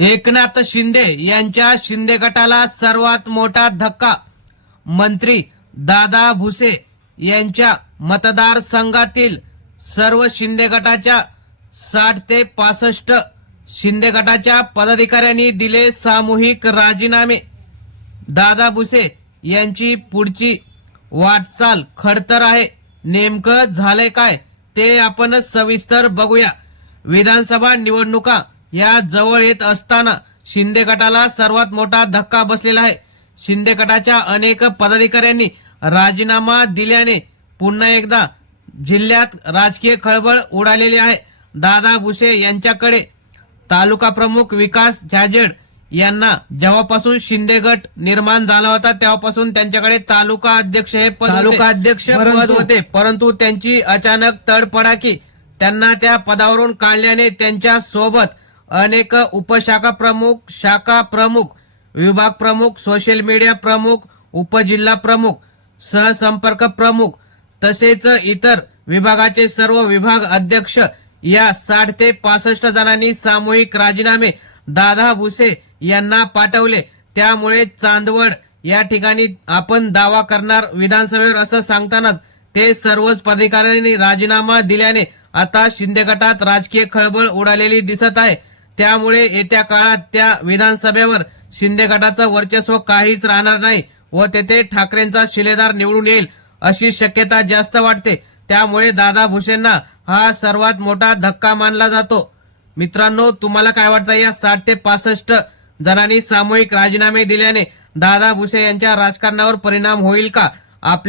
एकनाथ शिंदे यांच्या शिंदे गटाला सर्वात मोठा धक्का. मंत्री दादा भुसे यांच्या मतदारसंघातील सर्व शिंदे गटाच्या साठ ते पासष्ट शिंदे गटाच्या पदाधिकाऱ्यांनी दिले सामूहिक राजीनामे. दादा भुसे यांची पुढची वाटचाल खडतर आहे. नेमकं झालंय काय ते आपण सविस्तर बघूया. विधानसभा निवडणुका या जवळ येत असताना शिंदे गटाला सर्वात मोठा धक्का बसलेला आहे. शिंदे गटाच्या अनेक पदाधिकाऱ्यांनी राजीनामा दिल्याने पुन्हा एकदा जिल्ह्यात राजकीय खळबळ उडालेली आहे. दादा भुसे यांच्याकडे तालुका प्रमुख विकास जाजेड यांना जेव्हापासून शिंदे गट निर्माण झाला होता तेव्हापासून त्यांच्याकडे तालुका अध्यक्ष हे पद तालुका अध्यक्ष पद होते. परंतु त्यांची अचानक तडपडाकी त्यांना त्या पदावरून काढल्याने त्यांच्यासोबत अनेक उपशाखा प्रमुख शाखा प्रमुख विभाग प्रमुख सोशल मीडिया प्रमुख उपजिल्हा प्रमुख सहसंपर्क प्रमुख तसेच इतर विभागाचे सर्व विभाग अध्यक्ष या साठ ते पासष्ट जणांनी सामूहिक राजीनामे दादा भुसे यांना पाठवले. त्यामुळे चांदवड या ठिकाणी आपण दावा करणार विधानसभेवर असं सांगतानाच ते सर्वच पदाधिकाऱ्यांनी राजीनामा दिल्याने आता शिंदे गटात राजकीय खळबळ उडालेली दिसत आहे. त्यामुळे येत्या काळात त्या विधानसभेवर शिंदे गटाचं वर्चस्व काहीच राहणार नाही व तेथे ठाकरेंचा शिलेदार निवडून येईल अशी शक्यता जास्त वाटते. त्यामुळे दादा भुसेंना हा सर्वात मोठा धक्का मानला जातो. मित्रांनो तुम्हाला काय वाटतं? या साठ ते पासष्ट जणांनी सामूहिक राजीनामे दिल्याने दादा भुसे यांच्या राजकारणावर परिणाम होईल का? आपल्या